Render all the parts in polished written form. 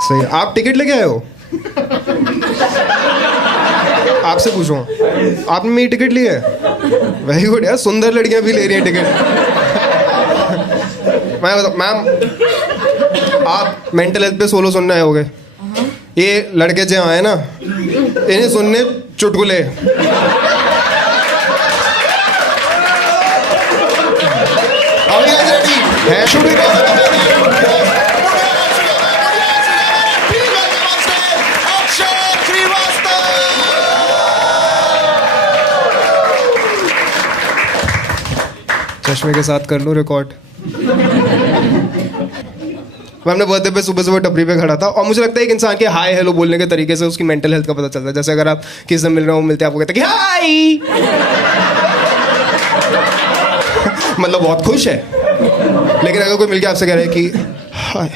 सही है। आप टिकट लेके आए हो? आपसे पूछूं, आपने मेरी टिकट ली है? वेरी गुड यार, सुंदर लड़कियां भी ले रही हैं टिकट। मैम, आप मेंटल हेल्थ पे सोलो सुनने आए होगे। ये लड़के जो आए ना, इन्हें सुनने चुटकुले। है शुरू चश्मे के साथ कर लो रिकॉर्ड। मैं अपने बर्थडे पे सुबह सुबह टपरी पे खड़ा था और मुझे लगता है एक इंसान के हाय हेलो बोलने के तरीके से उसकी मेंटल हेल्थ का पता चलता है। जैसे अगर आप किसी से मिल रहे हो, मिलते हैं, आपको कहते हैं कि हाय, मतलब बहुत खुश है। लेकिन अगर कोई मिलके आपसे कह रहा है कि हाय,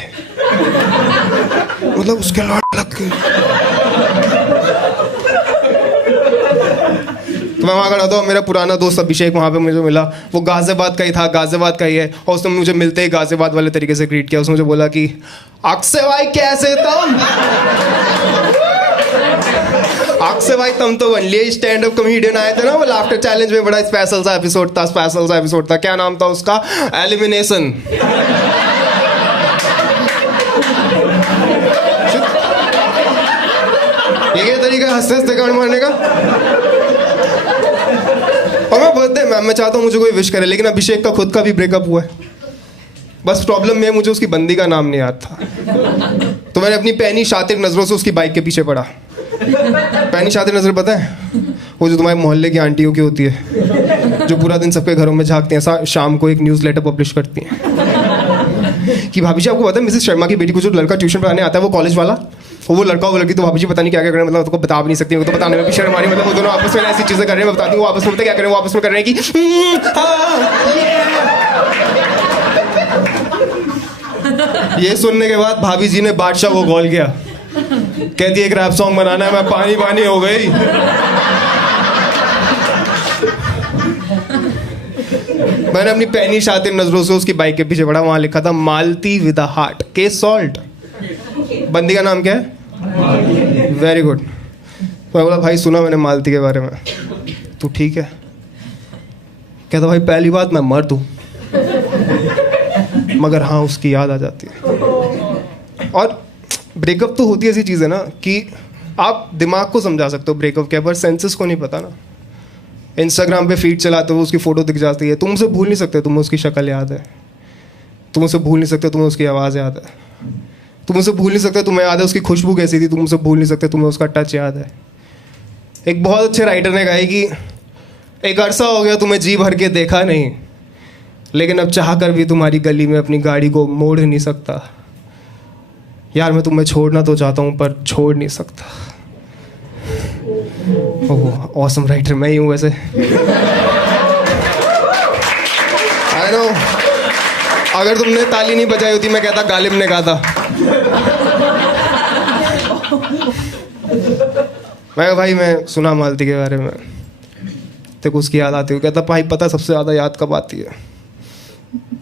मतलब उसके लौट लग गई। तो मैं वहाँ खड़ा था, मेरा पुराना दोस्त अभिषेक वहाँ पे मुझे मिला। वो गाजियाबाद का ही था, गाजियाबाद का ही है। और उसने मुझे मिलते ही गाजियाबाद वाले तरीके से ग्रीट किया। उसने मुझे बोला कि अक्षय भाई कैसे तुम? अक्षय भाई तुम तो वनली स्टैंड अप कॉमेडियन आए थे ना, वो लाफ्टर चैलेंज में बड़ा स्पेशल सा एपिसोड था। क्या नाम था उसका? एलिमिनेशन। ये क्या तरीका हंसते हंसते गाड़ मारने का? और मैं बर्थडे मैं चाहता हूँ मुझे कोई विश करे, लेकिन अभिषेक का खुद का भी ब्रेकअप हुआ है। बस प्रॉब्लम में मुझे उसकी बंदी का नाम नहीं याद था, तो मैंने अपनी पैनी शातिर नजरों से उसकी बाइक के पीछे पड़ा। पैनी शातिर नजर पता है? वो जो तुम्हारे मोहल्ले की आंटियों की होती है, जो पूरा दिन सबके घरों में झांकती हैं, शाम को एक न्यूज़ लेटर पब्लिश करती हैं कि भाभी जी आपको पता है मिसेस शर्मा की बेटी को जो लड़का ट्यूशन पढ़ाने आता है, वो कॉलेज वाला, वो लड़का वो लड़की, तो भाभी जी पता नहीं क्या क्या कर रहे हैं, मतलब उसको बता भी नहीं सकती, वो तो बताने में भी शर्म आ रही है। मतलब वो दोनों आपस में ऐसी चीजें कर रहे हैं, मैं बताती हूँ, वो आपस में क्या कर रहे हैं, वो आपस में कर रहे हैं कि ये सुनने के बाद भाभी जी ने बादशाह को कॉल किया। कहती है एक रैप सॉन्ग बनाना है। मैं पानी पानी हो गई। मैंने अपनी पैनी शातिर नजरों से उसकी बाइक के पीछे पड़ा। वहां लिखा था Malti with a heart, case solved. बंदी का नाम क्या है? Very good. मैं बोला भाई सुना मैंने मालती के बारे में। तू ठीक है? कहता भाई पहली बात मैं मर्द हूं, मगर हाँ उसकी याद आ जाती है। और ब्रेकअप तो होती ऐसी चीज़ है ना कि आप दिमाग को समझा सकते हो ब्रेकअप के, पर सेंसेस को नहीं पता ना। इंस्टाग्राम पे फीड चलाते हो, उसकी फ़ोटो दिख जाती है, तुम उसे भूल नहीं सकते, तुम्हें उसकी शक्ल याद है। तुम उसे भूल नहीं सकते, तुम्हें उसकी आवाज़ याद है। तुम उसे भूल नहीं सकते, तुम्हें याद है उसकी खुशबू कैसी थी। तुम उसे भूल नहीं सकते, तुम्हें उसका टच याद है। एक बहुत अच्छे राइटर ने कहा है कि एक अरसा हो गया तुम्हें जी भर के देखा नहीं, लेकिन अब चाह कर भी तुम्हारी गली में अपनी गाड़ी को मोड़ नहीं सकता। यार मैं तुम्हें छोड़ना तो चाहता हूँ पर छोड़ नहीं सकता। ओह ऑसम राइटर मैं ही हूँ वैसे। आई नो, अगर तुमने ताली नहीं बजाई होती मैं कहता गालिब ने कहा था। मैं भाई मैं सुना मालती के बारे में, तेरे को उसकी याद आती है? कहता भाई पता सबसे ज़्यादा याद कब आती है?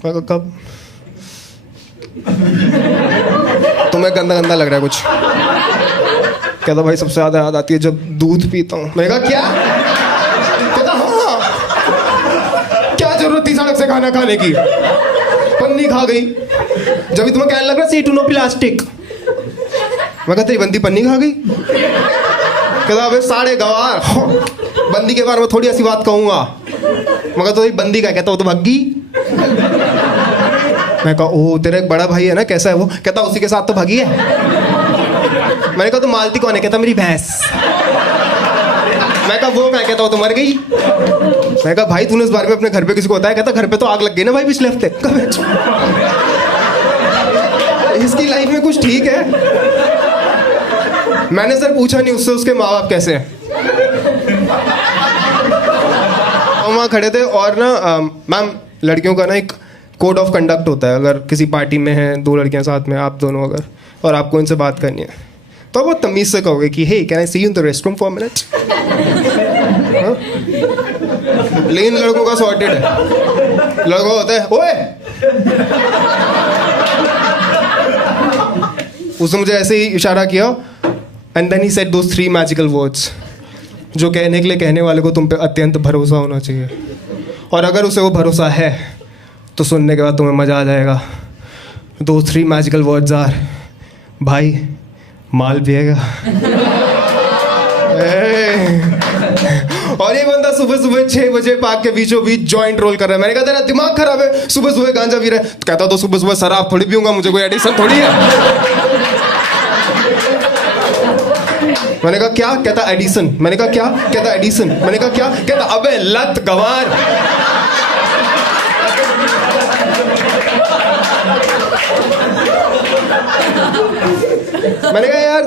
मैं कहा कब? तुम्हें गंदा गंदा लग रहा है कुछ। कहता भाई सबसे ज़्यादा याद आती है जब दूध पीता हूँ। मैंने कहा क्या? कहता हाँ, क्या जरूरत थी सड़क से खाना खाने की? पन्नी खा गई जब भी तुम्हें कहने लग रहा सी टू नो प्लास्टिक। मैं कहता तेरी बंदी पन्नी खा गई? कहता अबे साढ़े गवार, बंदी के बारे में थोड़ी ऐसी बात कहूँगा। मगर तो बंदी का, कहता वो तो भग्गी। मैं कहा ओ तेरा एक बड़ा भाई है ना, कैसा है वो? कहता उसी के साथ तो भगी है। मैंने कहा तो मालती कौन है? कहता मेरी भैंस। मैं कहा वो क्या? कहता वो तो मर गई। मैं कहा भाई तूने इस बारे में अपने घर पे किसी को बताया? कहता घर पे तो आग लग गई ना भाई पिछले हफ्ते। इसकी लाइफ में कुछ ठीक है? मैंने सर पूछा नहीं उससे उसके माँ बाप कैसे हैं। हम वहाँ खड़े थे और ना मैम लड़कियों का ना एक कोड ऑफ कंडक्ट होता है। अगर किसी पार्टी में हैं दो लड़कियां साथ में, आप दोनों अगर, और आपको इनसे बात करनी है तो बहुत तमीज़ से कहोगे कि hey can I see you in the restroom for minute. लेकिन लड़कों का सॉर्टेड है। लड़कों होता है ओए उसने मुझे ऐसे ही इशारा किया and then he said those 3 magical words जो कहने के लिए कहने वाले को तुम पे अत्यंत भरोसा होना चाहिए, और अगर उसे वो भरोसा है तो सुनने के बाद तुम्हें मज़ा आ जाएगा। दोस 3 मैजिकल वर्ड्स आर, भाई माल पिएगा। और ये बंदा सुबह सुबह 6 बजे पार्क के बीचों बीच जॉइंट रोल कर रहा है। मैंने कहा तेरा दिमाग खराब है, सुबह सुबह गांजा पी रहा है। कहता तो सुबह सुबह शराब थोड़ी पीऊंगा, मुझे कोई एडिक्शन थोड़ी है। मैंने कहा क्या? कहता एडिशन। मैंने कहा क्या? कहता एडिशन। मैंने कहा क्या? कहता अबे लत गंवार। मैंने कहा यार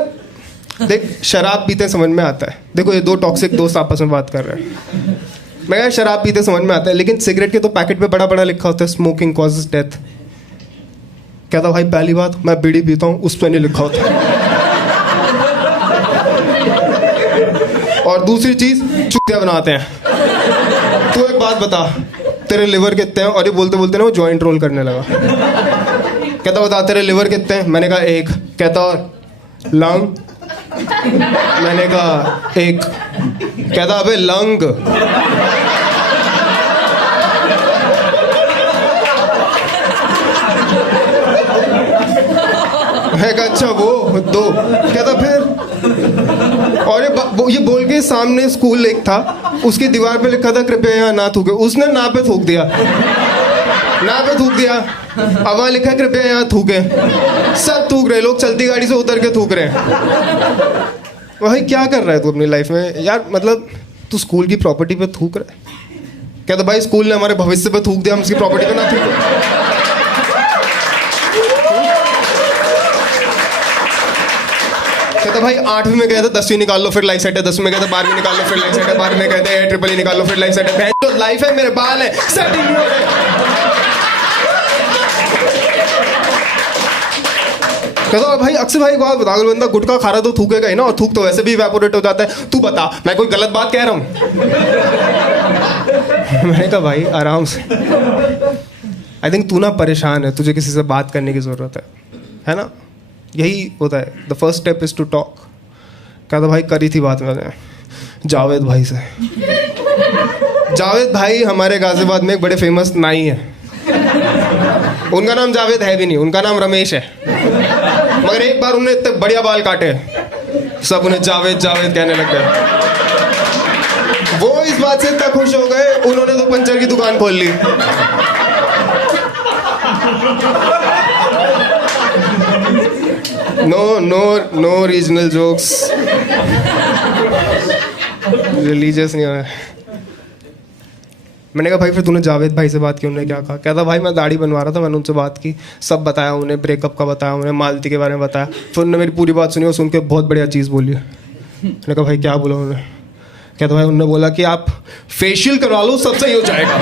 देख, शराब पीते समझ में आता है। देखो ये 2 टॉक्सिक दोस्त आपस में बात कर रहे हैं। मैं कहा शराब पीते समझ में आता है, लेकिन सिगरेट के तो पैकेट पे बड़ा बड़ा लिखा होता है स्मोकिंग कॉजेज डेथ। कहता भाई पहली बात मैं बीड़ी पीता हूँ, उस पर नहीं लिखा होता। और दूसरी चीज चुतिया बनाते हैं। तू एक बात बता, तेरे लिवर कितने हैं? और ये बोलते बोलते ना वो जॉइंट रोल करने लगा। कहता बता तेरे लिवर कितने हैं? मैंने कहा 1। कहता लंग? मैंने कहा 1। कहता अबे लंग। मैं कहा अच्छा वो 2। कहता फिर? और ये बोल के सामने स्कूल एक था, उसकी दीवार पे लिखा था कृपया यहाँ ना थूके। उसने ना पे थूक दिया, ना पे थूक दिया। अब वहाँ लिखा है कृपया यहाँ थूके। सब थूक रहे, लोग चलती गाड़ी से उतर के थूक रहे हैं। भाई क्या कर रहा है तू अपनी लाइफ में यार? मतलब तू स्कूल की प्रॉपर्टी पे थूक रहा है। कहता भाई स्कूल ने हमारे भविष्य पे थूक दिया, हम उसकी प्रॉपर्टी पे ना थूके। कहता भाई 8वीं में गए थे, 10वीं निकाल लो फिर लाइफ सेट है। 10वीं में गए थे, 12वीं निकाल लो फिर लाइफ सेट है। 12वीं में गए थे, ट्रिपल निकाल लो फिर लाइफ सेट है। तो लाइफ है, मेरे बाल है, सेटिंग नहीं हो रहे। कहता भाई अक्सर भाई एक बात बता, अगर बंदा गुटखा खा रहा तो थूकेगा ही ना, और थूक तो वैसे भी इवेपोरेट हो जाता है। तू बता मैं कोई गलत बात कह रहा हूँ? मैंने कहा भाई आराम से। आई थिंक तू ना परेशान है, तुझे किसी से बात करने की जरूरत है ना? यही होता है, the first step is to talk. कहता भाई करी थी बात मैंने जावेद भाई से। जावेद भाई हमारे गाजियाबाद में एक बड़े फेमस नाई है। उनका नाम जावेद है भी नहीं, उनका नाम रमेश है। मगर एक बार उन्होंने इतने बढ़िया बाल काटे, सब उन्हें जावेद जावेद कहने लग गए। वो इस बात से इतना खुश हो गए, उन्होंने तो पंचर की दुकान खोल ली। नो रीजनल जोक्स, रिलीजियस नहीं है। मैंने कहा भाई फिर तूने जावेद भाई से बात की, उन्होंने क्या कहा? कहता भाई मैं दाढ़ी बनवा रहा था, मैंने उनसे बात की, सब बताया उन्हें, ब्रेकअप का बताया उन्हें, मालती के बारे में बताया। फिर उन्होंने मेरी पूरी बात सुनी और सुन के बहुत बढ़िया चीज़ बोली। मैंने कहा भाई क्या बोला उन्होंने? कहता भाई उन्होंने बोला कि आप फेशियल करवा लो, सब सही हो जाएगा।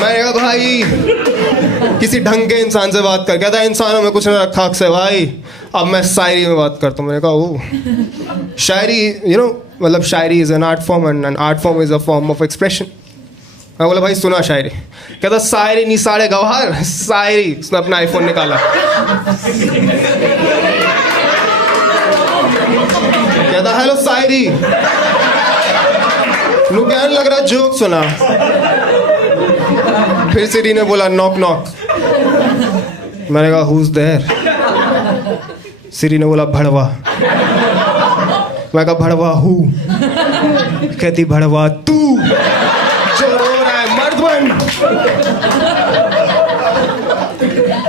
मैंने कहा भाई किसी ढंग के इंसान से बात कर। कहता इंसानों में कुछ ना रखा से भाई, अब मैं शायरी में बात करता हूँ। मैंने कहा ओ शायरी, मतलब shayari is an art form and an art form is a form of expression. मैं बोला भाई सुना शायरी? कहता शायरी नहीं साढ़े गवार, शायरी। उसने अपना आईफोन निकाला, कहता हेलो शायरी। नु क्या लग रहा जोक सुना? फिर सिरी ने बोला नॉक नॉक। मैंने कहा हुज देयर? सिरी ने बोला भड़वा। मैं कहा भड़वा हूँ? कहती भड़वा तू जो रो रहा है, मर्द बन।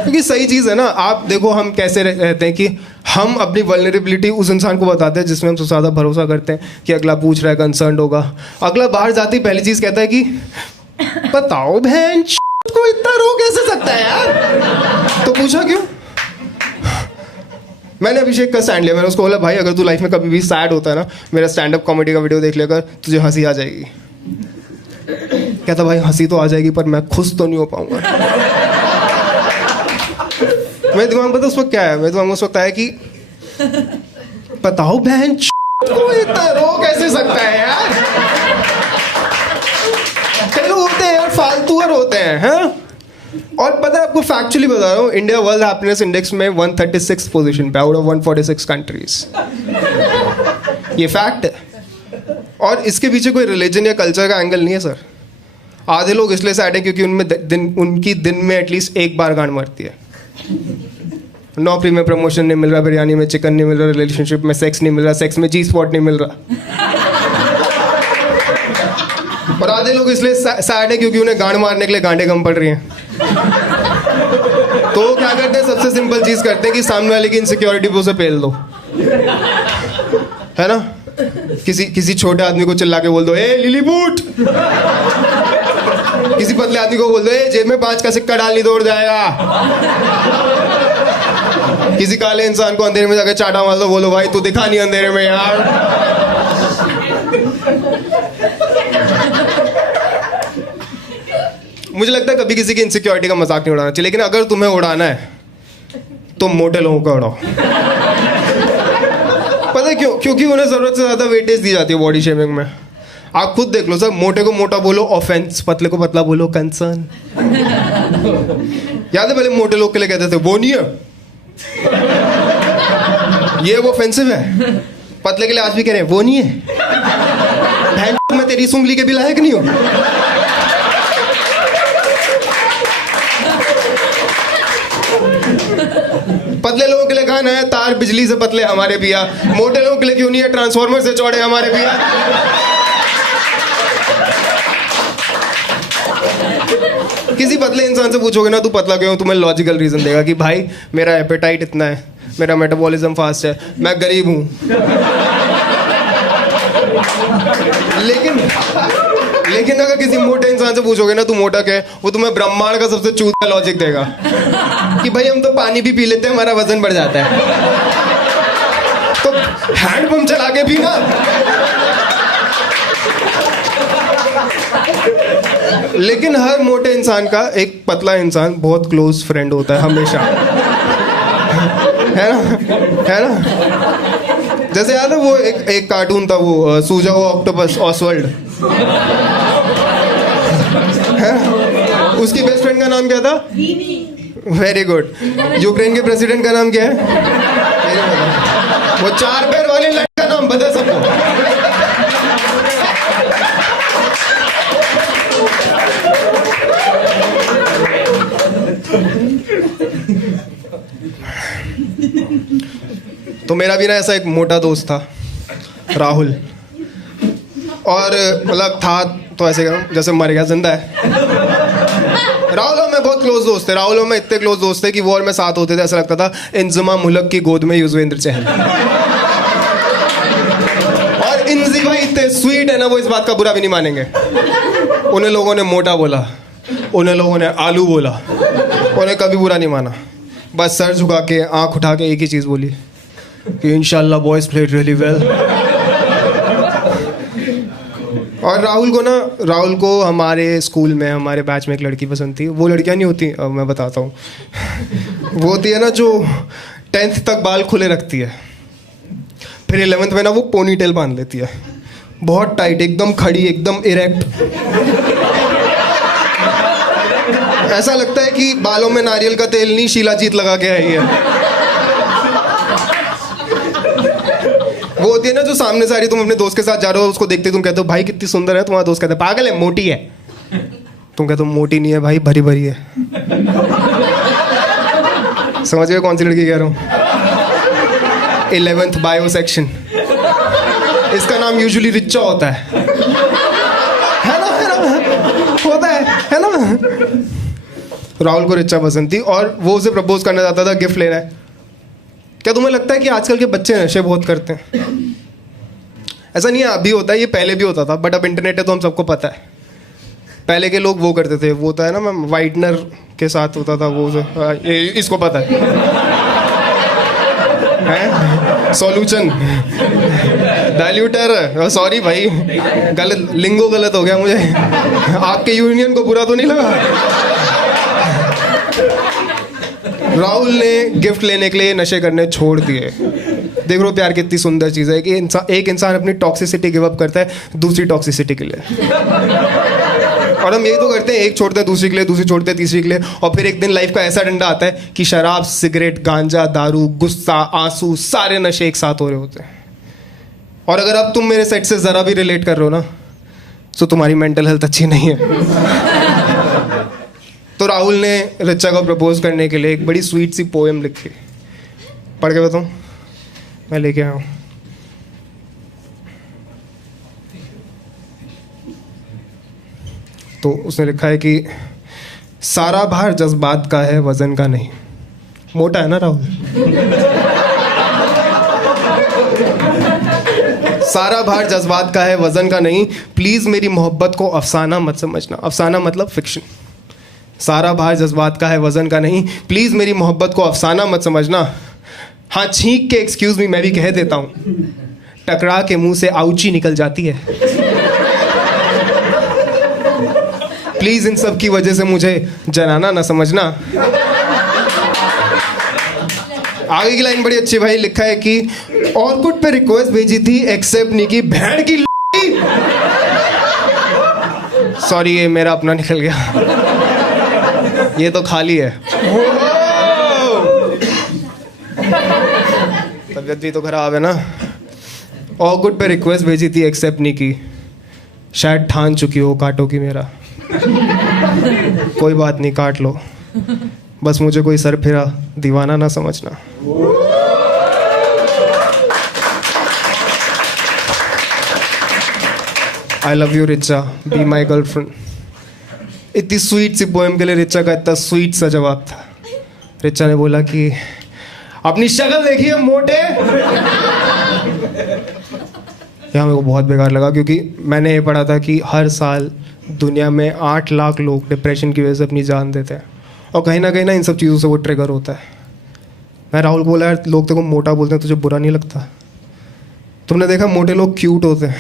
क्योंकि सही चीज है ना। आप देखो हम कैसे रहते हैं कि हम अपनी वल्नरेबिलिटी उस इंसान को बताते हैं जिसमें हम सबसे ज्यादा भरोसा करते हैं कि अगला पूछ रहा है, कंसर्न होगा। अगला बाहर जाती पहली चीज कहता है कि बताओ बहन को इतना रो कैसे सकता है यार? तो पूछा क्यों? मैंने अभिषेक का स्टैंड लिया। मैंने उसको बोला भाई अगर तू लाइफ में कभी भी सैड होता है ना, मेरा स्टैंड अप कॉमेडी का वीडियो देख लेकर, तुझे हंसी आ जाएगी। कहता भाई हंसी तो आ जाएगी पर मैं खुश तो नहीं हो पाऊंगा। मेरे दिमाग में पता उस वक्त क्या है? मेरे दिमाग में उस वक्त आया कि बताओ बहन को इतना रो कैसे सकता है यार? कई लोग होते हैं यार फालतू होते हैं, हाँ? और पता है आपको, फैक्चुअली बता रहा हूँ, इंडिया वर्ल्ड हैप्पीनेस इंडेक्स में 136 पोजीशन पे आउट ऑफ 146 कंट्रीज। ये फैक्ट है। और इसके पीछे कोई रिलीजन या कल्चर का एंगल नहीं है सर। आधे लोग इसलिए सैड है क्योंकि उनकी दिन में एटलीस्ट एक बार गांड मरती है। नौकरी में प्रमोशन नहीं मिल रहा, बिरयानी में चिकन नहीं मिल रहा, रिलेशनशिप में सेक्स नहीं मिल रहा, सेक्स में जी स्पॉट नहीं मिल रहा। और आधे लोग इसलिए सैड है क्योंकि उन्हें गांड मारने के लिए गांडे कम पड़ रही हैं। तो वो क्या करते हैं, सबसे सिंपल चीज करते हैं कि सामने वाले की इनसिक्योरिटी पे उसे पेल दो, है ना। किसी छोटे आदमी को चिल्ला के बोल दो, ए लिलीपुट। किसी पतले आदमी को बोल दो, ए जेब में 5 का सिक्का डाल नहीं, दौड़ जाएगा। किसी काले इंसान को अंधेरे में जाकर चाटा मार दो, बोलो भाई तू दिखा नहीं अंधेरे में यार। मुझे लगता है कभी किसी की इनसिक्योरिटी का मजाक नहीं उड़ाना चाहिए, लेकिन अगर तुम्हें उड़ाना है तो मोटे लोगों का उड़ाओ। पता है क्यों? क्योंकि उन्हें जरूरत से ज्यादा वेटेज दी जाती है बॉडी शेमिंग में। आप खुद देख लो सर, मोटे को मोटा बोलो ऑफेंस, पतले को पतला बोलो कंसर्न। याद है पहले मोटे लोग के लिए कहते थे वो नहीं है, ये वो ऑफेंसिव है। पतले के लिए आज भी कह रहे हैं वो नहीं है, मैं तेरी सुंगली के भी लायक नहीं हूं। पतले लोगों के लिए गाना है, तार बिजली से पतले हमारे पिया। मोटे लोगों के लिए क्यों नहीं है, ट्रांसफॉर्मर से चौड़े हमारे पिया। किसी पतले इंसान से पूछोगे ना तू पतला क्यों, तुम्हें लॉजिकल रीजन देगा कि भाई मेरा एपेटाइट इतना है, मेरा मेटाबॉलिज्म फास्ट है, मैं गरीब हूं। लेकिन अगर किसी मोटे इंसान से पूछोगे ना तू मोटा क्या है, वो तुम्हें ब्रह्मांड का सबसे चूतिया लॉजिक देगा कि भाई हम तो पानी भी पी लेते हैं, हमारा वजन बढ़ जाता है। तो हैंडपंप चला के भी ना। लेकिन हर मोटे इंसान का एक पतला इंसान बहुत क्लोज फ्रेंड होता है हमेशा, है ना। जैसे याद है वो एक कार्टून था, वो सूजा हुआ ऑक्टोपस ऑसवर्ल्ड, है? उसकी बेस्ट फ्रेंड का नाम क्या था? Very good. यूक्रेन के प्रेसिडेंट का नाम क्या है? वो 4 पैर वाले लड़के का नाम बता सबको। तो मेरा भी ना ऐसा एक मोटा दोस्त था, राहुल। और मतलब था तो ऐसे जैसे मर गया, जिंदा है। राहुल और मैं बहुत क्लोज दोस्त थे। राहुल और मैं इतने क्लोज दोस्त थे कि वो और मैं साथ होते थे, ऐसा लगता था इंजमा मुल्क की गोद में युजवेंद्र चहल। और इंजी भाई इतने स्वीट है ना, वो इस बात का बुरा भी नहीं मानेंगे। उन्हें लोगों ने मोटा बोला, उन्हें लोगों ने आलू बोला, उन्हें कभी बुरा नहीं माना। बस सर झुका के आंख उठा के एक ही चीज बोली कि इंशाल्लाह बॉयज प्लेड रियली वेल। और राहुल को हमारे स्कूल में, हमारे बैच में एक लड़की पसंद थी। वो लड़कियां नहीं होती, अब मैं बताता हूँ। वो होती है ना जो 10th तक बाल खुले रखती है, फिर 11th में ना वो पोनी टेल बांध लेती है, बहुत टाइट, एकदम खड़ी, एकदम इरेक्ट। ऐसा लगता है कि बालों में नारियल का तेल नहीं, शीलाजीत लगा के आई है। वो होती है ना जो सामने से आ रही, तुम अपने दोस्त के साथ जा रहे हो, उसको देखते तुम कहते हो भाई कितनी सुंदर है, तुम्हारा दोस्त कहता है पागल है, मोटी है। तुम कहते हो मोटी नहीं है भाई, भरी भरी है। समझ गए कौन सी लड़की कह रहा हूँ? 11th bio section. इसका नाम यूजुअली रिचा होता है ना? होता है ना? राहुल को रिचा पसंद थी और वो उसे प्रपोज करना चाहता था, गिफ्ट लेना है। क्या तुम्हें लगता है कि आजकल के बच्चे नशे बहुत करते हैं? ऐसा नहीं है, अभी होता है, ये पहले भी होता था, बट अब इंटरनेट है तो हम सबको पता है। पहले के लोग वो करते थे, वो होता है ना मैम, वाइटनर के साथ होता था वो, इसको पता है? सॉल्यूशन, डाइल्यूटर, सॉरी भाई गलत लिंगो गलत हो गया मुझे। आपके यूनियन को बुरा तो नहीं लगा? राहुल ने गिफ्ट लेने के लिए नशे करने छोड़ दिए। देख लो प्यार कितनी सुंदर चीज़ है कि एक इंसान अपनी टॉक्सिसिटी गिव अप करता है दूसरी टॉक्सिसिटी के लिए। और हम यही तो करते हैं, एक छोड़ते हैं दूसरी के लिए, दूसरी छोड़ते हैं तीसरी के लिए, और फिर एक दिन लाइफ का ऐसा डंडा आता है कि शराब, सिगरेट, गांजा, दारू, गुस्सा, आंसू, सारे नशे एक साथ हो रहे होते हैं। और अगर अब तुम मेरे सेट से ज़रा भी रिलेट कर रहे हो ना, तो तुम्हारी मेंटल हेल्थ अच्छी नहीं है। तो राहुल ने रिचा को प्रपोज करने के लिए एक बड़ी स्वीट सी पोएम लिखी। पढ़ के बताऊँ? मैं लेके आया हूँ। तो उसने लिखा है कि सारा भार जज्बात का है, वजन का नहीं। मोटा है ना राहुल? सारा भार जज्बात का है, वजन का नहीं। प्लीज मेरी मोहब्बत को अफसाना मत समझना। अफसाना मतलब फिक्शन। सारा भार जज्बात का है, वजन का नहीं। प्लीज मेरी मोहब्बत को अफसाना मत समझना। हाँ, छींक के एक्सक्यूज मी मैं भी कह देता हूँ, टकरा के मुंह से आउची निकल जाती है। प्लीज इन सब की वजह से मुझे जनाना ना समझना। आगे की लाइन बड़ी अच्छी भाई, लिखा है कि ऑर्कुट पे रिक्वेस्ट भेजी थी, एक्सेप्ट नहीं की, भेड़ की सॉरी, ये मेरा अपना निकल गया, ये तो खाली है। तबियत भी तो खराब है ना। ऑर्कुट पे रिक्वेस्ट भेजी थी, एक्सेप्ट नहीं की, शायद ठान चुकी हो काटो की मेरा। कोई बात नहीं, काट लो, बस मुझे कोई सर फिरा दीवाना ना समझना। I love you Richa, be my girlfriend. इतनी स्वीट सी पोएम के लिए रिचा का इतना स्वीट सा जवाब था। रिचा ने बोला कि अपनी शक्ल देखिए मोटे। यह मेरे को बहुत बेकार लगा, क्योंकि मैंने ये पढ़ा था कि हर साल दुनिया में 8 लाख लोग डिप्रेशन की वजह से अपनी जान देते हैं, और कहीं ना इन सब चीज़ों से वो ट्रिगर होता है। मैं राहुल को बोला, यार लोग तेरे को मोटा बोलते हैं, तुझे बुरा नहीं लगता? तुमने देखा मोटे लोग क्यूट होते हैं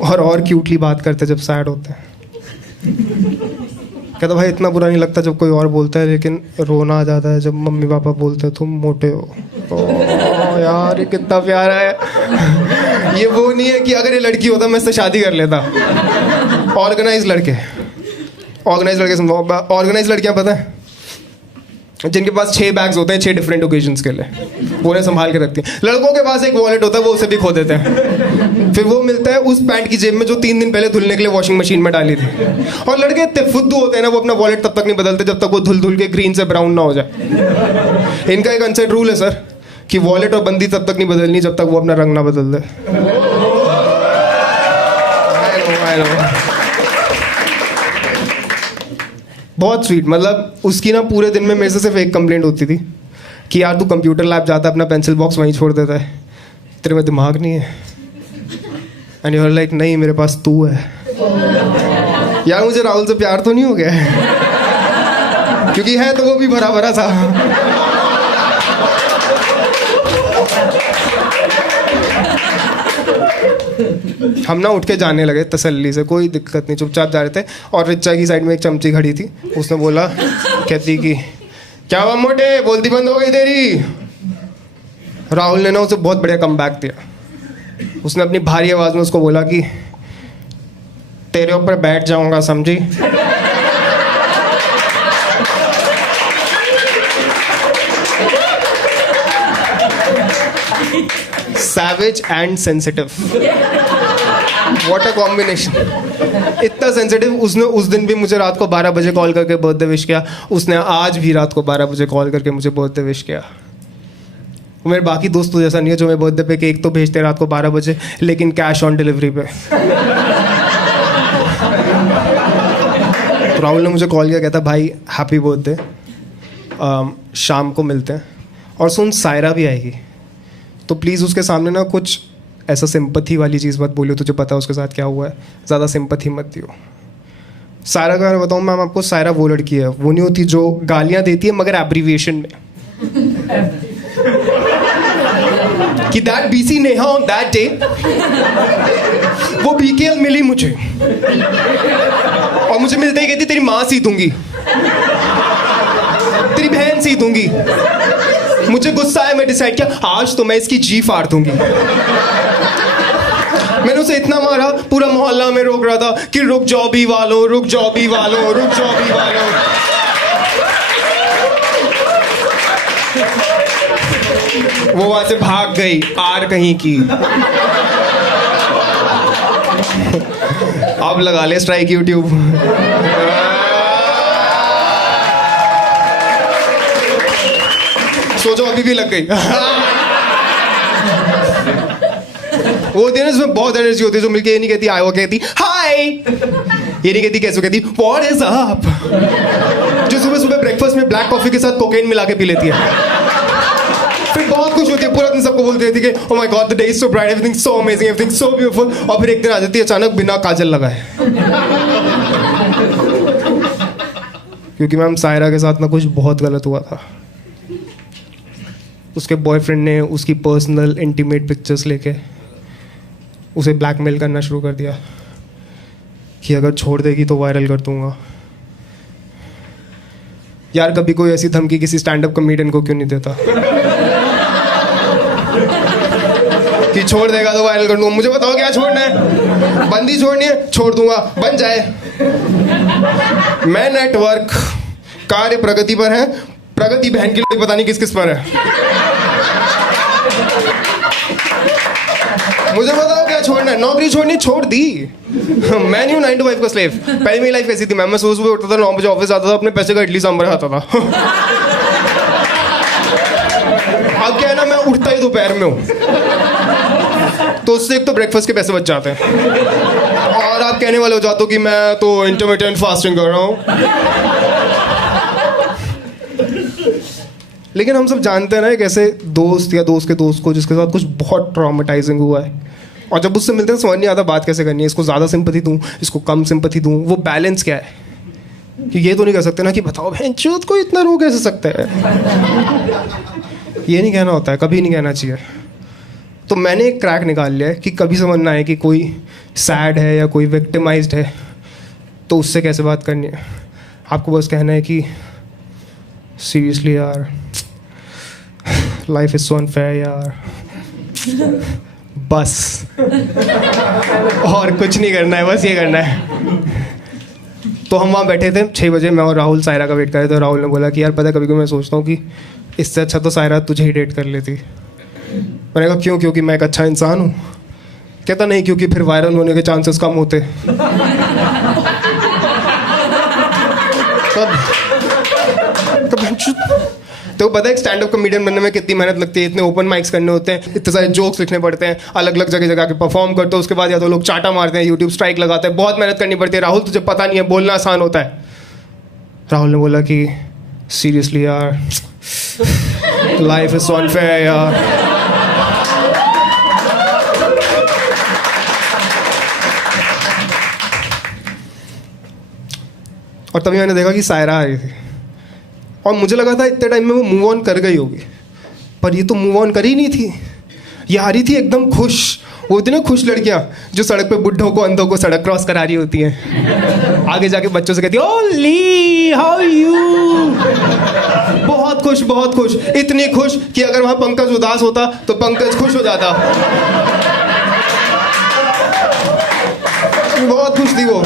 और क्यूटली बात करते हैं जब सैड होते हैं। कहता भाई इतना बुरा नहीं लगता जब कोई और बोलता है, लेकिन रोना आ जाता है जब मम्मी पापा बोलते हैं तुम मोटे हो। ओ यार, ये कितना प्यारा है। ये वो नहीं है कि अगर ये लड़की होता मैं इससे शादी कर लेता। ऑर्गेनाइज लड़के समझो। ऑर्गेनाइज लड़कियां पता है, जिनके पास 6 बैग्स होते हैं 6 डिफरेंट ओकेजन्स के लिए, वो उन्हें संभाल के रखती हैं। लड़कों के पास एक वॉलेट होता है, वो उसे भी खो देते हैं। फिर वो मिलता है उस पैंट की जेब में जो 3 दिन पहले धुलने के लिए वॉशिंग मशीन में डाली थी। और लड़के इतने फुद्दू होते हैं ना, वो अपना वॉलेट तब तक नहीं बदलते जब तक वो धुल के ग्रीन से ब्राउन ना हो जाए। इनका एक अनसेट रूल है सर, कि वॉलेट और बंदी तब तक नहीं बदलनी जब तक वो अपना रंग ना बदल दे। बहुत स्वीट। मतलब उसकी ना पूरे दिन में मेरे से सिर्फ एक कंप्लेंट होती थी कि यार तू कंप्यूटर लैब जाता है, अपना पेंसिल बॉक्स वहीं छोड़ देता है, तेरे में दिमाग नहीं है। एंड यू आर लाइक, नहीं मेरे पास तू है। यार मुझे राहुल से प्यार तो नहीं हो गया है, क्योंकि है तो वो भी भरा भरा था। हम ना उठ के जाने लगे तसल्ली से, कोई दिक्कत नहीं, चुपचाप जा रहे थे। और रिचा की साइड में एक चमची खड़ी थी, उसने बोला, कहती कि क्या हुआ मोटे, बोलती बंद हो गई तेरी। राहुल ने ना उसे बहुत बढ़िया कमबैक दिया। उसने अपनी भारी आवाज में उसको बोला कि तेरे ऊपर बैठ जाऊंगा, समझी? Savage and sensitive. What a combination. इतना सेंसिटिव। उसने उस दिन भी मुझे रात को 12 बजे कॉल करके बर्थडे विश किया। उसने आज भी रात को 12 बजे कॉल करके मुझे बर्थडे विश किया। मेरे बाकी दोस्तों जैसा नहीं है जो मेरे बर्थडे पे केक तो भेजते रात को 12 बजे, लेकिन कैश ऑन डिलीवरी पे। तो राहुल ने मुझे कॉल किया, कहता भाई हैप्पी बर्थडे, शाम को मिलते हैं। और सुन, सायरा भी आएगी, तो प्लीज़ उसके सामने ना कुछ ऐसा सिंपथी वाली चीज़ मत बोलियो, तुझे पता है उसके साथ क्या हुआ है, ज़्यादा सिंपथी मत दियो। सायरा का मैं बताऊँ मैम आपको, सायरा वो लड़की है, वो नहीं होती जो गालियाँ देती है मगर एब्रीविएशन में। कि that BC Neha on that day, वो बीकेएल मिली मुझे, और मुझे मिलते ही कहती तेरी माँ सी दूंगी, तेरी बहन सी दूंगी। मुझे गुस्सा है, मैं डिसाइड किया आज तो मैं इसकी जी फाड़ दूंगी। मैंने उसे इतना मारा, पूरा मोहल्ला में रोक रहा था कि रुक जाओ बी वालों, रुक जाओ बी वालों, रुक जाओ बी वालों। वो वहां से भाग गई, आर कहीं की। अब लगा ले स्ट्राइक यूट्यूब। सोचो अभी भी लग गई। वो होती है ना जिसमें बहुत एनर्जी होती है, जो मिलके ये नहीं कहती हाय, वो कहती हाय। ये नहीं कहती कैसे, कहती व्हाट इज अप। जो सुबह सुबह ब्रेकफास्ट में ब्लैक कॉफी के साथ कोकेन मिला के पी लेती है, फिर बहुत खुश होती है, पूरा दिन सबको बोलती रहती है कि oh my God the day is so bright, everything so amazing, everything so beautiful. और फिर एक दिन आ जाती है अचानक बिना काजल लगाए। क्योंकि मैम सायरा के साथ ना कुछ बहुत गलत हुआ था। उसके बॉयफ्रेंड ने उसकी पर्सनल इंटीमेट पिक्चर्स लेके उसे ब्लैकमेल करना शुरू कर दिया कि अगर छोड़ देगी तो वायरल कर दूंगा। यार कभी कोई ऐसी धमकी किसी स्टैंड अप कॉमेडियन को क्यों नहीं देता कि छोड़ देगा तो वायरल कर दूंगा। मुझे बताओ क्या छोड़ना है? बंदी छोड़नी है, छोड़ दूंगा, बन जाए। मैं नेटवर्क कार्य प्रगति पर है, प्रगति बहन की लोग पता नहीं किस किस पर है। मुझे बताओ क्या छोड़ना है? नौकरी छोड़नी, छोड़ दी। मैं नहीं हूँ 9 to 5 का स्लेव। पहले मेरी लाइफ ऐसी थी, मैं सुबह सुबह उठता था, 9 बजे ऑफिस आता था, अपने पैसे का इडली सांभर खाता था। अब क्या है ना, मैं उठता ही दोपहर में हूँ, तो उससे एक तो ब्रेकफास्ट के पैसे बच जाते हैं, और आप कहने वाले हो जाते हो कि मैं तो इंटरमिटेंट फास्टिंग कर रहा हूँ। लेकिन हम सब जानते हैं ना एक ऐसे दोस्त या दोस्त के दोस्त को जिसके साथ कुछ बहुत ट्रॉमेटाइजिंग हुआ है, और जब उससे मिलते हैं समझ नहीं आता बात कैसे करनी है, इसको ज़्यादा सिंपैथी दूँ, इसको कम सिंपैथी दूँ, वो बैलेंस क्या है? कि ये तो नहीं कह सकते ना कि बताओ बहन चूत को इतना रो कैसे सकता है। ये नहीं कहना होता है, कभी नहीं कहना चाहिए। तो मैंने एक क्रैक निकाल लिया है कि कभी समझ ना आए कि कोई सैड है या कोई विक्टिमाइज्ड है तो उससे कैसे बात करनी है। आपको बस कहना है कि सीरियसली यार, लाइफ इज सो अनफेयर यार, बस। और कुछ नहीं करना है, बस ये करना है। तो हम वहाँ बैठे थे 6 बजे, मैं और राहुल सायरा का वेट कर रहे थे। राहुल ने बोला कि यार पता है कभी कभी मैं सोचता हूँ कि इससे अच्छा तो सायरा तुझे ही डेट कर लेती। मैंने कहा क्यों? क्योंकि मैं एक अच्छा इंसान हूँ। कहता नहीं, क्योंकि फिर वायरल होने के चांसेस कम होते। तो पता है एक स्टैंड अप कॉमेडियन बनने में कितनी मेहनत लगती है? इतने ओपन माइक्स करने होते हैं, इतने सारे जोक्स लिखने पड़ते हैं, अलग अलग जगह जगह के परफॉर्म करते हो, उसके बाद या तो लोग चाटा मारते हैं, यूट्यूब स्ट्राइक लगाते हैं, बहुत मेहनत करनी पड़ती है। राहुल तुझे पता नहीं है, बोलना आसान होता है। राहुल ने बोला कि सीरियसली यार, लाइफ इज सो अनफेयर यार। और तभी मैंने देखा कि सायरा आ रही थी, और मुझे लगा था इतने टाइम में वो मूव ऑन कर गई होगी, पर ये तो मूव ऑन कर ही नहीं थी। ये आ रही थी एकदम खुश। वो होती ना खुश लड़कियां जो सड़क पे बुढ़ों को, अंधों को सड़क क्रॉस करा रही होती हैं, आगे जाके बच्चों से कहती है ओली हाउ यू। बहुत खुश, बहुत खुश, इतनी खुश कि अगर वहां पंकज उदास होता तो पंकज खुश हो जाता। बहुत खुश थी वो,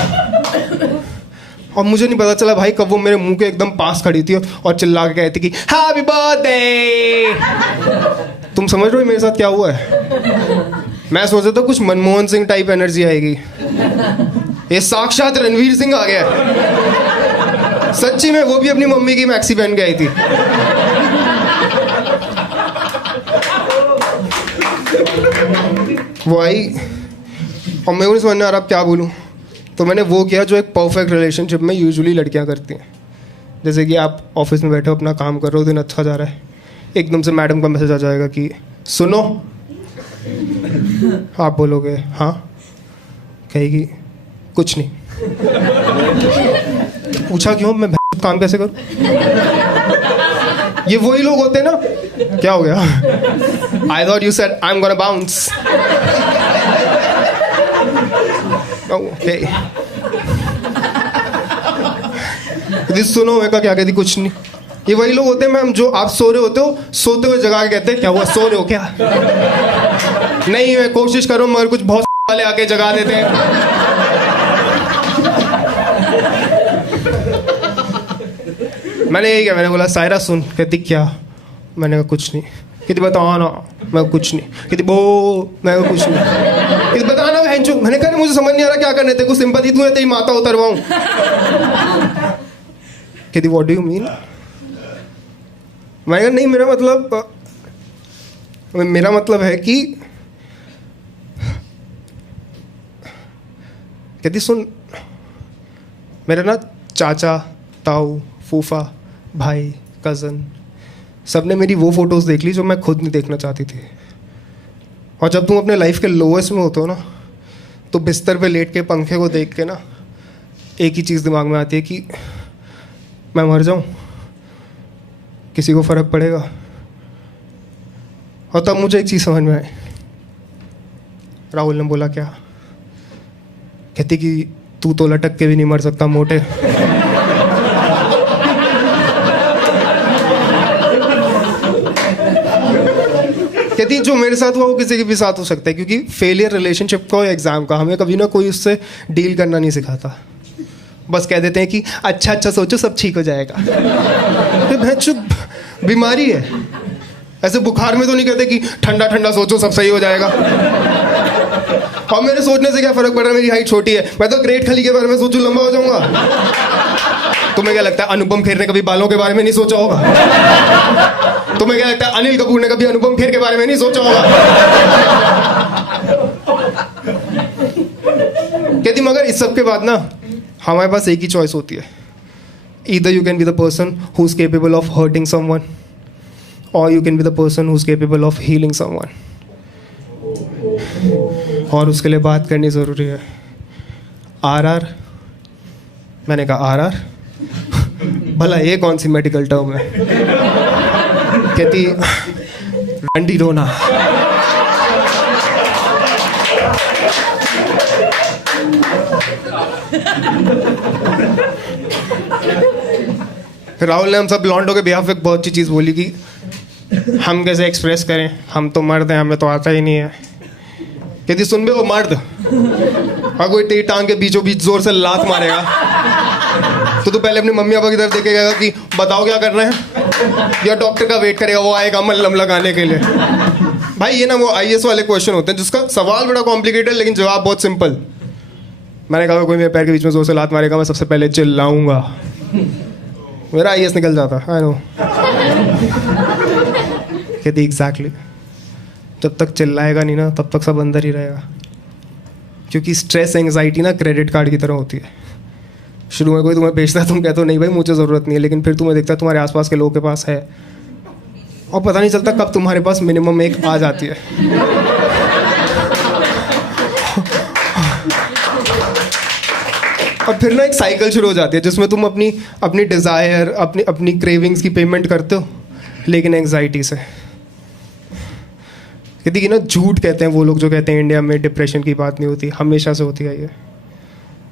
और मुझे नहीं पता चला भाई कब वो मेरे मुंह के एकदम पास खड़ी थी और चिल्ला के कहती कि हैप्पी बर्थडे। तुम समझ रहे हो मेरे साथ क्या हुआ है? मैं सोचा था कुछ मनमोहन सिंह टाइप एनर्जी आएगी, ये साक्षात रणवीर सिंह आ गया। सच्ची में, वो भी अपनी मम्मी की मैक्सी पहन के आई थी। वो आई और मेरे को नहीं समझ में आ रहा अब क्या बोलूं। तो मैंने वो किया जो एक परफेक्ट रिलेशनशिप में यूजुअली लड़कियां करती हैं। जैसे कि आप ऑफिस में बैठे हो, अपना काम कर रहे हो, दिन अच्छा जा रहा है, एकदम से मैडम का मैसेज आ जाएगा कि सुनो। आप बोलोगे हाँ, कहेगी कुछ नहीं। पूछा क्यों? मैं काम कैसे करूं? ये वही लोग होते हैं ना, क्या हो गया? I thought you said I am gonna bounce. Okay, सुनो, मैं क्या कहती? कुछ नहीं। ये वही लोग होते हैं मैम जो आप सो रहे होते हो, सोते हुए जगा के कहते हैं क्या हुआ, सो रहे हो क्या? नहीं, मैं कोशिश कर रहा हूँ मगर कुछ बहुत वाले आके जगा देते हैं। मैंने यही कहा, मैंने बोला सायरा सुन। कहती क्या? मैंने कहा कुछ नहीं। कहती बता ना। मैं कुछ नहीं। कहती बो। मैं कुछ नहीं। कहती बता ना बहनचोद। मैंने कहा मुझे समझ नहीं आ रहा क्या करने, तेरे को सिंपैथी तू है तेरी माता उतरवाऊं। कहती व्हाट डू यू मीन? मैंने कहा नहीं, मेरा मतलब है कि। कहती सुन, मेरा ना चाचा, ताऊ, फूफा, भाई, कज़न सब ने मेरी वो फोटोज़ देख ली जो मैं खुद नहीं देखना चाहती थी। और जब तुम अपने लाइफ के लोएस्ट में होते हो ना, तो बिस्तर पे लेट के पंखे को देख के ना एक ही चीज़ दिमाग में आती है कि मैं मर जाऊं, किसी को फ़र्क पड़ेगा। और तब मुझे एक चीज़ समझ में आई। राहुल ने बोला क्या? कहती कि तू तो लटक के भी नहीं मर सकता मोटे। कहती जो मेरे साथ हुआ वो किसी के भी साथ हो सकता है, क्योंकि फेलियर रिलेशनशिप का एग्जाम का हमें कभी ना कोई उससे डील करना नहीं सिखाता। बस कह देते हैं कि अच्छा अच्छा सोचो सब ठीक हो जाएगा। तो चुप, बीमारी है। ऐसे बुखार में तो नहीं कहते कि ठंडा ठंडा सोचो सब सही हो जाएगा। और मेरे सोचने से क्या फर्क पड़ रहा है, मेरी हाइट छोटी है। मैं तो ग्रेट खली के बारे में सोचूं लंबा हो जाऊंगा। तुम्हें क्या लगता है अनुपम खेर ने कभी बालों के बारे में नहीं सोचा होगा? तुम्हें क्या लगता है अनिल कपूर ने कभी अनुपम खेर के बारे में नहीं सोचा होगा? कहती मगर इस सब के बाद ना हमारे पास एक ही चॉइस होती है। Either you can be the person who is capable of hurting someone, और you can be the person who is capable of healing someone. और उसके लिए बात करनी ज़रूरी है। आरआर। मैंने कहा आरआर? भला ये कौन सी मेडिकल टर्म है? कहती रंडी रोना। राहुल ने हम सब लॉन्डो के बिहाफ एक बहुत अच्छी चीज़ बोली कि हम कैसे एक्सप्रेस करें, हम तो मर्द हैं, हमें तो आता ही नहीं है। कहती सुन बे वो मर्द, और कोई तेरी टांग के बीचों बीच जोर से लात मारेगा तो तू पहले अपनी मम्मी पापा की तरफ देखेगा कि बताओ क्या कर रहे हैं, या डॉक्टर का वेट करेगा, वो आएगा मल्लम लगाने के लिए। भाई ये ना वो आईएएस वाले क्वेश्चन होते हैं जिसका सवाल बड़ा कॉम्प्लिकेटेड लेकिन जवाब बहुत सिंपल। मैंने कहा कोई मेरे पैर के बीच में जोर से लात मारेगा मैं सबसे पहले चिल्लाऊंगा, मेरा आईएएस निकल जाता। I know. कहती एग्जैक्टली, जब तक चिल्लाएगा नहीं ना तब तक सब अंदर ही रहेगा। क्योंकि स्ट्रेस एंग्जाइटी ना क्रेडिट कार्ड की तरह होती है। शुरू में कोई तुम्हें बेचता है, तुम कहते हो नहीं भाई मुझे ज़रूरत नहीं है, लेकिन फिर तुम्हें दिखता है तुम्हारे आसपास के लोगों के पास है, और पता नहीं चलता कब तुम्हारे पास मिनिमम एक आ जाती है। और फिर ना एक साइकिल शुरू हो जाती है जिसमें तुम अपनी डिज़ायर, अपनी क्रेविंग्स की पेमेंट करते हो, लेकिन एंग्जाइटी से। कहती कि ना झूठ कहते हैं वो लोग जो कहते हैं इंडिया में डिप्रेशन की बात नहीं होती, हमेशा से होती है ये।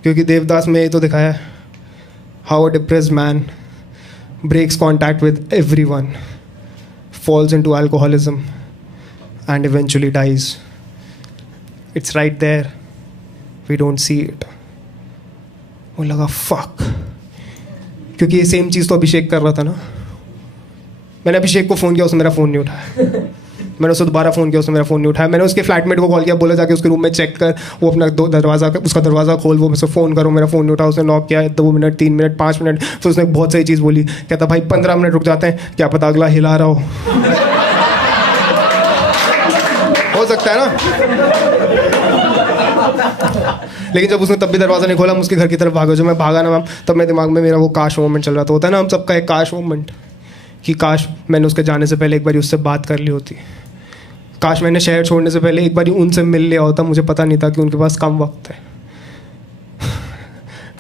क्योंकि देवदास में ये तो दिखाया है, how a depressed man breaks contact with everyone, falls into alcoholism and eventually dies. It's right there. We don't see it. वो लगा fuck, क्योंकि ये सेम चीज़ तो अभिषेक कर रहा था ना। मैंने अभिषेक को फ़ोन किया, उसने मेरा फ़ोन नहीं उठाया। मैंने उसको दोबारा फ़ोन किया, उसने मेरा फ़ोन नहीं उठाया। मैंने उसके फ्लैटमेट को कॉल किया, बोला जाके उसके रूम में चेक कर, वो अपना उसका दरवाज़ा खोल, वो मुझसे फ़ोन करो, मेरा फ़ोन नहीं उठा। उसने नॉक किया 2 मिनट 3 मिनट 5 मिनट, फिर उसने बहुत सही चीज़ बोली। कहता भाई 15 मिनट रुक जाते हैं, क्या पता अगला हिला रहा हो सकता है ना। लेकिन जब उसने तब भी दरवाज़ा नहीं खोला, मैं उसके घर की तरफ भागा। जब मैं भागा ना मैम, तब मेरे दिमाग में मेरा वो काश मोमेंट चल रहा था। होता है ना हम सबका एक काश मोमेंट, कि काश मैंने उसके जाने से पहले एक बार उससे बात कर ली होती, काश मैंने शहर छोड़ने से पहले एक बार उनसे मिल लिया होता, मुझे पता नहीं था कि उनके पास कम वक्त है।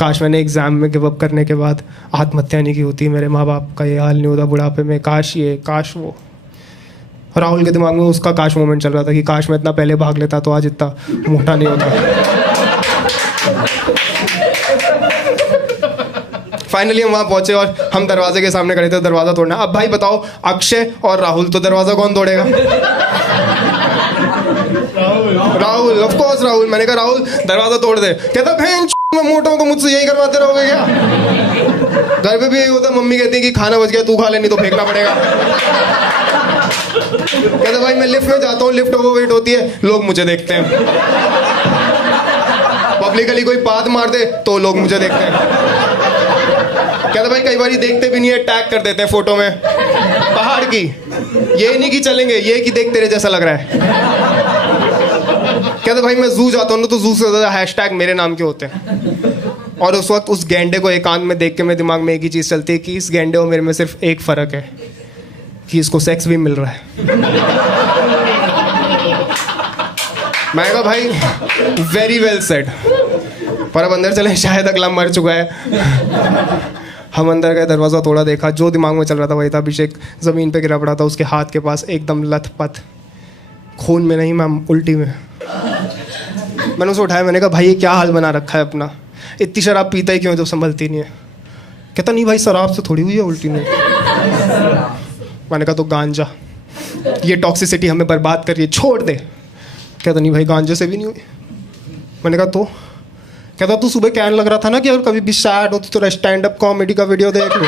काश मैंने एग्ज़ाम में गिव अप करने के बाद आत्महत्या नहीं की होती, मेरे माँ बाप का ये हाल नहीं होता बुढ़ापे में, काश ये काश वो। राहुल के दिमाग में उसका काश मोमेंट चल रहा था कि काश मैं इतना पहले भाग लेता तो आज इतना मोटा नहीं होता। फाइनली हम वहाँ पहुंचे और हम दरवाजे के सामने खड़े थे, दरवाज़ा तोड़ना। अब भाई बताओ, अक्षय और राहुल, तो दरवाज़ा कौन तोड़ेगा? Rahul, of course Rahul. मैंने कहा राहुल दरवाजा तोड़ दे। कहता बहन मैं मोटा हूँ तो मुझसे यही करवाते रहोगे क्या? घर पे भी यही होता, मम्मी कहती है कि खाना बच गया तू खा ले नहीं तो फेंकना पड़ेगा। कहता भाई मैं लिफ्ट में जाता हूँ, लिफ्ट ओवरवेट होती है, लोग मुझे देखते हैं। पब्लिकली कोई बात मार दे तो लोग मुझे देखते हैं। कहता भाई कई बार देखते भी नहीं है, टैग कर देते हैं फोटो में पहाड़ की। ये नहीं कि चलेंगे, ये कि देख तेरे जैसा लग रहा है। कहता भाई मैं जू जाता हूँ ना तो जू से ज्यादा हैशटैग मेरे नाम के होते हैं। और उस वक्त उस गैंडे को एकांत में देख के मेरे दिमाग में एक ही चीज चलती है कि इस गैंडे और मेरे में सिर्फ एक फर्क है कि इसको सेक्स भी मिल रहा है। मैं कहा भाई वेरी वेल सेड। पर अब अंदर चले, शायद अगला मर चुका है। हम अंदर गए, दरवाज़ा तोड़ा, देखा जो दिमाग में चल रहा था वही था। अभिषेक ज़मीन पे गिरा पड़ा था, उसके हाथ के पास एकदम लथपथ, खून में नहीं मैम उल्टी में। मैंने उसे उठाया, मैंने कहा भाई ये क्या हाल बना रखा है अपना, इतनी शराब पीता ही क्यों जो संभलती नहीं है? कहता नहीं भाई शराब से थोड़ी हुई है उल्टी नहीं। मैंने कहा तो गांजा, ये टॉक्सिसिटी हमें बर्बाद कर रही है, छोड़ दे। कहता नहीं भाई गांजे से भी नहीं हुई। मैंने कहा तो? कहता तू सुबह कहने लग रहा था ना कि अगर कभी भी सैड होती तो स्टैंड अप कॉमेडी का वीडियो देख लो।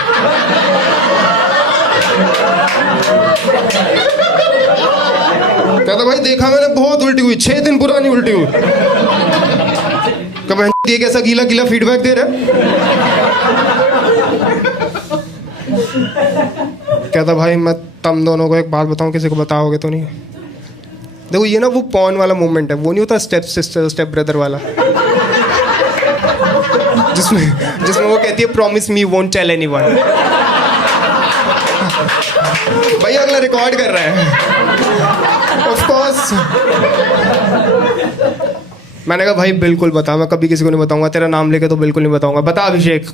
कहता भाई देखा मैंने, बहुत उल्टी हुई, 6 दिन पुरानी उल्टी हुई। कब ये कैसा गीला गीला फीडबैक दे रहा है? कहता भाई मैं तुम दोनों को एक बात बताऊं, किसी को बताओगे तो नहीं? देखो ये ना वो पॉर्न वाला मोमेंट है, वो नहीं होता स्टेप सिस्टर स्टेप ब्रदर वाला, जिसमें वो कहती है promise me won't tell anyone. भाई अगला रिकॉर्ड कर रहा है ऑफ कोर्स। मैंने कहा भाई बिल्कुल बता, मैं कभी किसी को नहीं बताऊंगा, तेरा नाम लेके तो बिल्कुल नहीं बताऊंगा, बता अभिषेक।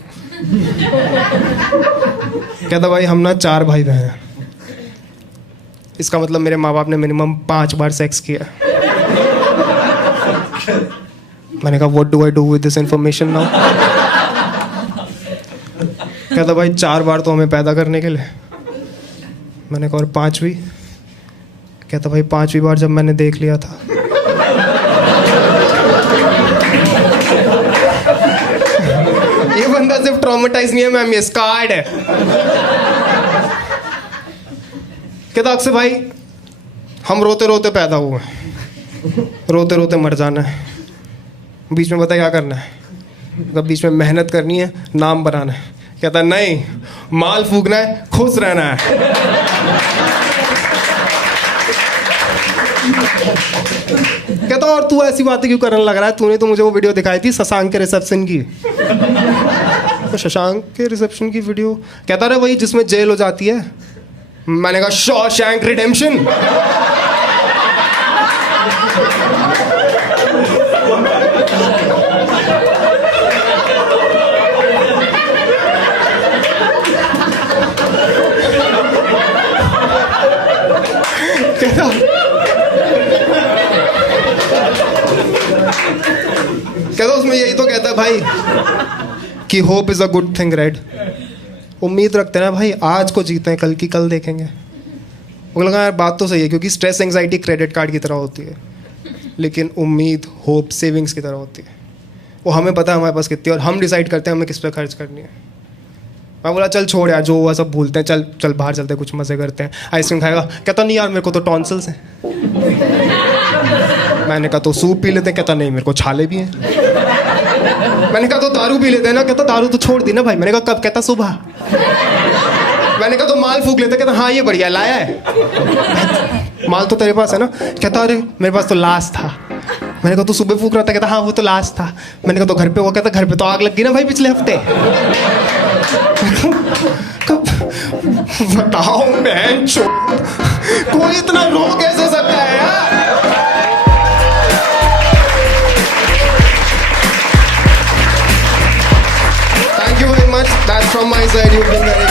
कहता भाई हम ना 4 भाई बहन हैं, इसका मतलब मेरे माँ बाप ने मिनिमम 5 बार सेक्स किया। मैंने कहा what do I do with this information now? कहता भाई 4 बार तो हमें पैदा करने के लिए। मैंने कहा और 5वीं? कहता भाई 5वीं बार जब मैंने देख लिया था। ये बंदा सिर्फ ट्रॉमेटाइज नहीं है मैम, ये स्कार्ड है। कहता अक्सर भाई हम रोते रोते पैदा हुए, रोते रोते मर जाना है, बीच में बता क्या करना है? कब बीच में मेहनत करनी है, नाम बनाना है। कहता नहीं, माल फूकना है, खुश रहना है। कहता और तू ऐसी बातें क्यों करने लग रहा है? तूने तो मुझे वो वीडियो दिखाई थी शशांक के रिसेप्शन की। तो शशांक के रिसेप्शन की वीडियो? कहता रहा वही जिसमें जेल हो जाती है। मैंने कहा शॉशैंक रिडेम्पशन। कहता उसमें यही तो कहता है भाई कि hope is a good thing, right? उम्मीद रखते हैं ना भाई, आज को जीते हैं, कल की कल देखेंगे। वो लगा यार बात तो सही है, क्योंकि स्ट्रेस एंजाइटी क्रेडिट कार्ड की तरह होती है, लेकिन उम्मीद होप सेविंग्स की तरह होती है। वो हमें पता है हमारे पास कितनी, और हम डिसाइड करते हैं हमें किस पे खर्च करनी है। मैं बोला चल छोड़ यार, जो हुआ सब भूलते हैं, चल चल बाहर चलते हैं, कुछ मजे करते हैं, आइसक्रीम खाएगा। कहता नहीं यार मेरे को तो टॉन्सिल्स हैं। मैंने कहा तो सूप पी लेते हैं। कहता नहीं मेरे को छाले भी हैं। मैंने कहा तो दारू पी लेते हैं ना। कहता दारू तो छोड़ दी ना भाई। मैंने कहा कब? कहता सुबह। मैंने कहा तो माल फूक लेते। कहता हाँ ये बढ़िया लाया है। माल तो तेरे पास है ना। कहता अरे मेरे पास तो लास्ट था। मैंने कहा तो सुबह फूक रहा था। कहता हाँ वो तो लास्ट था। मैंने कहा तो घर पे हुआ? कहता घर पे तो आग लग गई ना भाई पिछले हफ्ते। बताओ बहन कोई इतना रो कैसे सकता है यार? Thank you very much. That's from my side. You've been very